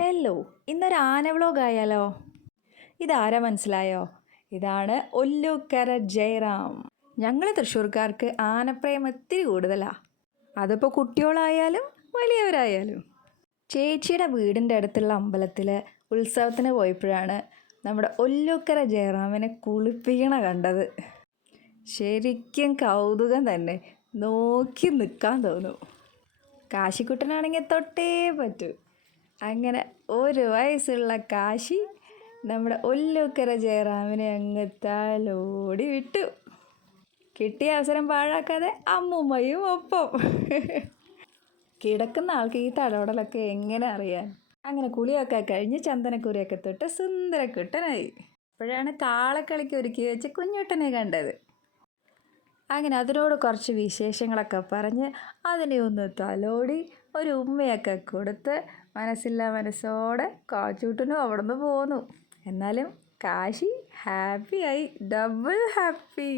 Hello, ഇന്നൊരു ആന vlog ആയാലോ? ഇതാരാ മനസ്സിലായോ? ഇതാണ് ഒല്ലൂക്കര ജയറാം. ഞങ്ങൾ തൃശ്ശൂർക്കാർക്ക് ആനപ്രേമം ഇത്തിരി കൂടുതലാണ്. അതിപ്പോൾ കുട്ടികളായാലും വലിയവരായാലും. ചേച്ചിയുടെ വീടിൻ്റെ അടുത്തുള്ള അമ്പലത്തിൽ ഉത്സവത്തിന് പോയപ്പോഴാണ് നമ്മുടെ ഒല്ലൂക്കര ജയറാമിനെ കുളിപ്പിക്കണ കണ്ടത്. ശരിക്കും കൗതുകം തന്നെ, നോക്കി നിൽക്കാൻ തോന്നും. കാശിക്കുട്ടനാണെങ്കിൽ തൊട്ടേ പറ്റൂ. അങ്ങനെ 1 വയസ്സുള്ള കാശി നമ്മുടെ ഒല്ലൂക്കര ജയറാമിനെ അങ്ങ് തലോടി വിട്ടു. കിട്ടിയ അവസരം പാഴാക്കാതെ അമ്മൂമ്മയും ഒപ്പം. കിടക്കുന്ന ആൾക്ക് ഈ തലോടലൊക്കെ എങ്ങനെ അറിയാൻ? അങ്ങനെ കുളിയൊക്കെ കഴിഞ്ഞ് ചന്ദനക്കുരിയൊക്കെ തൊട്ട് സുന്ദരക്കുട്ടനായി. അപ്പോഴാണ് കാളക്കളിക്ക് ഒരുക്കി വെച്ച് കുഞ്ഞുട്ടനെ കണ്ടത്. അങ്ങനെ അതിനോട് കുറച്ച് വിശേഷങ്ങളൊക്കെ പറഞ്ഞ് അതിനെ ഒന്ന് തലോടി ഒരു ഉമ്മയൊക്കെ കൊടുത്ത് മനസ്സില്ലാ മനസ്സോടെ കാച്ചൂട്ടനും അവിടെ നിന്ന് പോന്നു. എന്നാലും കാശി ഹാപ്പിയായി, ഡബിൾ ഹാപ്പി.